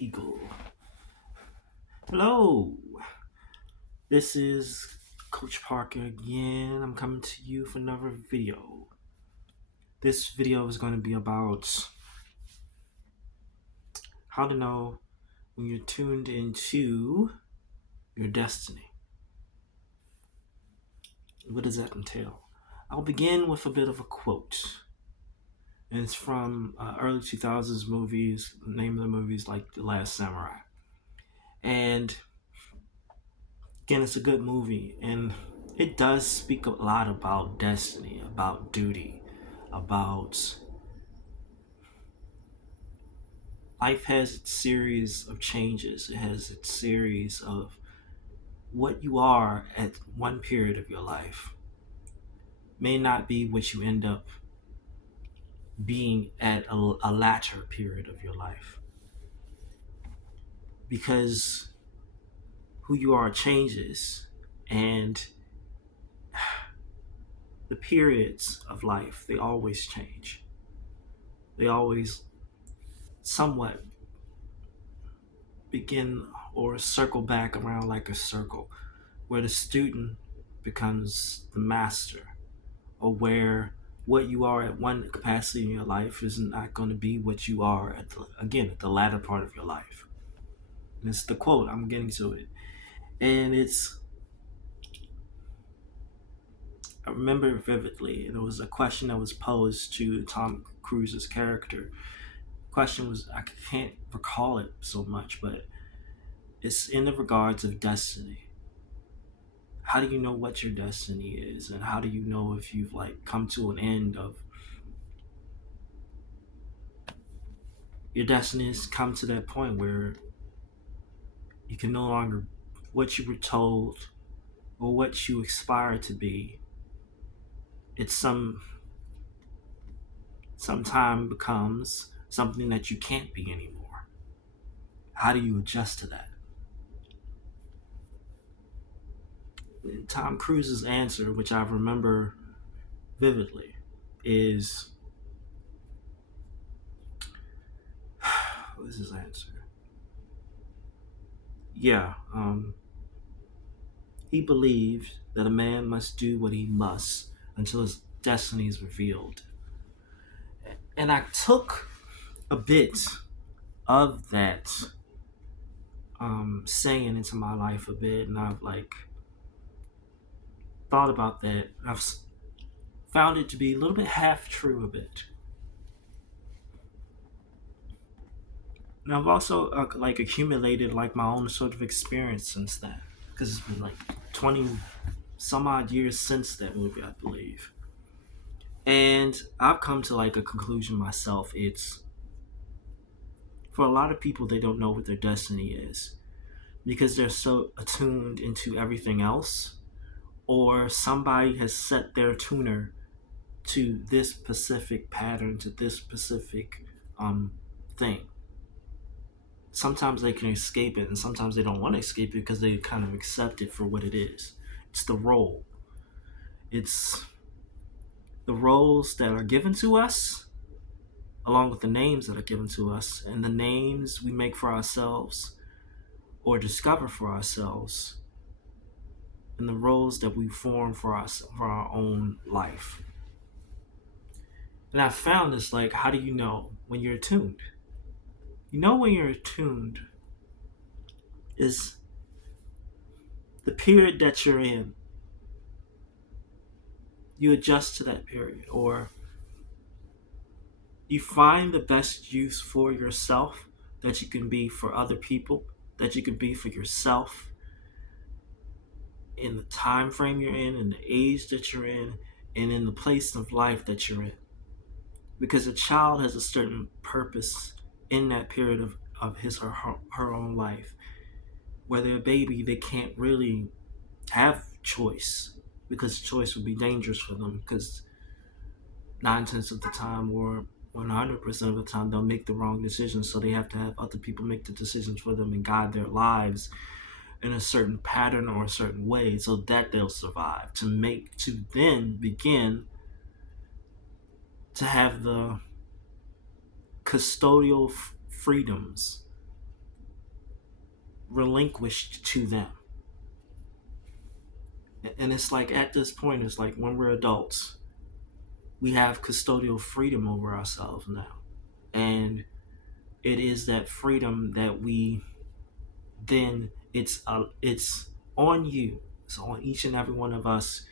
Eagle. Hello, this is Coach Parker again. I'm coming to you for another video. This video is going to be about how to know when you're tuned into your destiny. What does that entail? I'll begin with a bit of a quote. And it's from early 2000s movies. The name of the movie is like The Last Samurai. And again, it's a good movie. And it does speak a lot about destiny, about duty, about life has its series of changes. It has its series of what you are at one period of your life may not be what you end up being at a latter period of your life, because who you are changes, and the periods of life, they always change. They always somewhat begin or circle back around like a circle, where the student becomes the master, or where what you are at one capacity in your life is not going to be what you are at the latter part of your life. And it's the quote, I'm getting to it. And I remember it vividly. And it was a question that was posed to Tom Cruise's character. The question was, I can't recall it so much, but it's in the regards of destiny. How do you know what your destiny is? And how do you know if you've like come to an end of your destiny has come to that point where you can no longer what you were told or what you aspire to be. It's sometime becomes something that you can't be anymore. How do you adjust to that? And Tom Cruise's answer, which I remember vividly, is what is his answer? Yeah, he believed that a man must do what he must until his destiny is revealed. And I took a bit of that saying into my life a bit, and I've like thought about that. I've found it to be a little bit half true a bit. And I've also like accumulated like my own sort of experience since then, because it's been like 20 some odd years since that movie, I believe. And I've come to like a conclusion myself. It's for a lot of people, they don't know what their destiny is because they're so attuned into everything else, or somebody has set their tuner to this specific pattern, to this specific thing. Sometimes they can escape it, and sometimes they don't want to escape it because they kind of accept it for what it is. It's the role. It's the roles that are given to us, along with the names that are given to us, and the names we make for ourselves or discover for ourselves, and the roles that we form for us for our own life. And I found this like, how do you know when you're attuned? You know when you're attuned is the period that you're in. You adjust to that period, or you find the best use for yourself that you can be for other people, that you can be for yourself in the time frame you're in the age that you're in, and in the place of life that you're in. Because a child has a certain purpose in that period of his or her own life. Where they're a baby, they can't really have choice, because choice would be dangerous for them, because 9 tenths of the time or 100% of the time they'll make the wrong decisions, so they have to have other people make the decisions for them and guide their lives in a certain pattern or a certain way so that they'll survive, to then begin to have the custodial freedoms relinquished to them. And it's like at this point, it's like when we're adults, we have custodial freedom over ourselves now. And it is that freedom that we then it's on you. It's on each and every one of us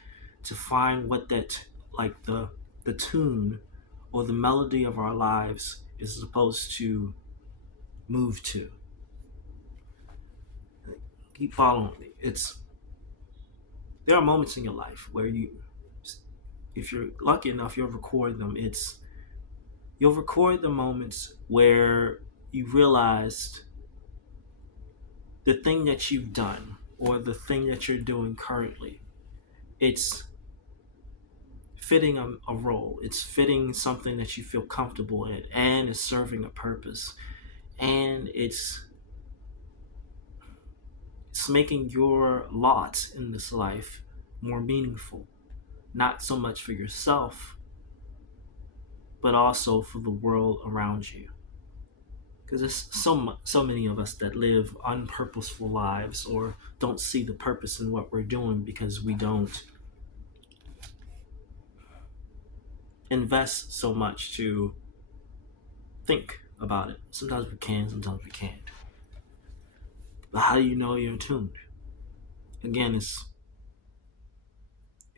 to find what that like the tune or the melody of our lives is supposed to move to. Keep following me. It's there are moments in your life where you, if you're lucky enough, you'll record them. You'll record the moments where you realized the thing that you've done or the thing that you're doing currently, it's fitting a role. It's fitting something that you feel comfortable in, and it's serving a purpose, and it's making your lot in this life more meaningful, not so much for yourself, but also for the world around you. Because there's so many of us that live unpurposeful lives or don't see the purpose in what we're doing because we don't invest so much to think about it. Sometimes we can, sometimes we can't. But how do you know you're tuned? Again, it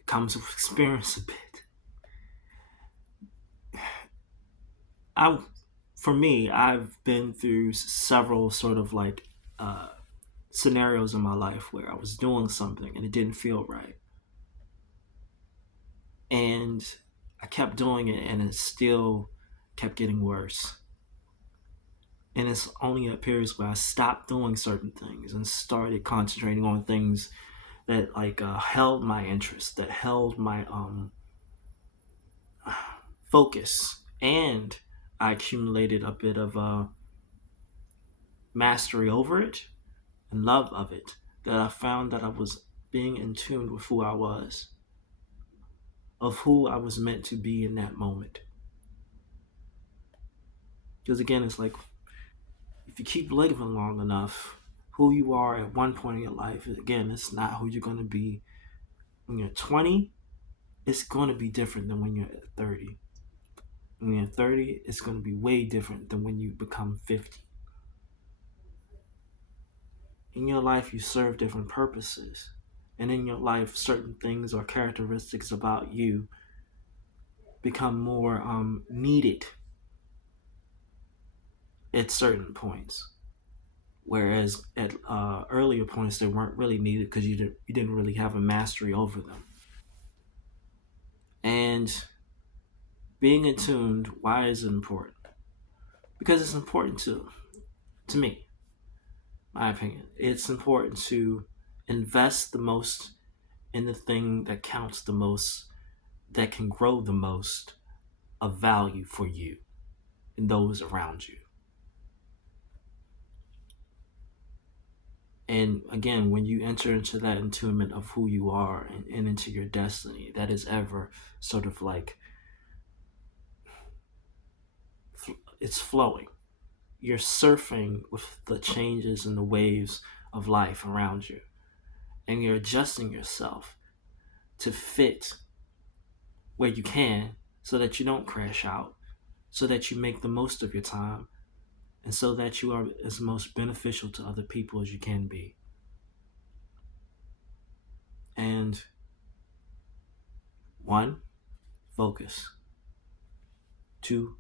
comes with experience a bit. I, for me, I've been through several sort of like uh, scenarios in my life where I was doing something and it didn't feel right, and I kept doing it, and it still kept getting worse. And it's only at periods where I stopped doing certain things and started concentrating on things that like held my interest, that held my focus, and I accumulated a bit of mastery over it and love of it. That I found that I was being in tune with who I was, of who I was meant to be in that moment. Because again, it's like if you keep living long enough, who you are at one point in your life, again, it's not who you're going to be when you're 20. It's going to be different than when you're 30. When you're 30, it's going to be way different than when you become 50. In your life, you serve different purposes. And in your life, certain things or characteristics about you become more needed at certain points. Whereas at earlier points, they weren't really needed because you didn't really have a mastery over them. And being attuned, why is it important? Because it's important to me, my opinion. It's important to invest the most in the thing that counts the most, that can grow the most of value for you and those around you. And again, when you enter into that attunement of who you are and into your destiny, that is ever sort of like it's flowing. You're surfing with the changes and the waves of life around you, and you're adjusting yourself to fit where you can so that you don't crash out, so that you make the most of your time, and so that you are as most beneficial to other people as you can be. And one, focus. Two,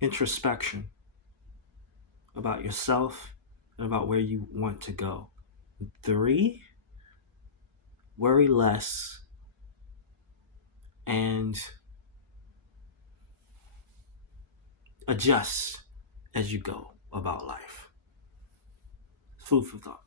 introspection about yourself and about where you want to go. Three, worry less and adjust as you go about life. Food for thought.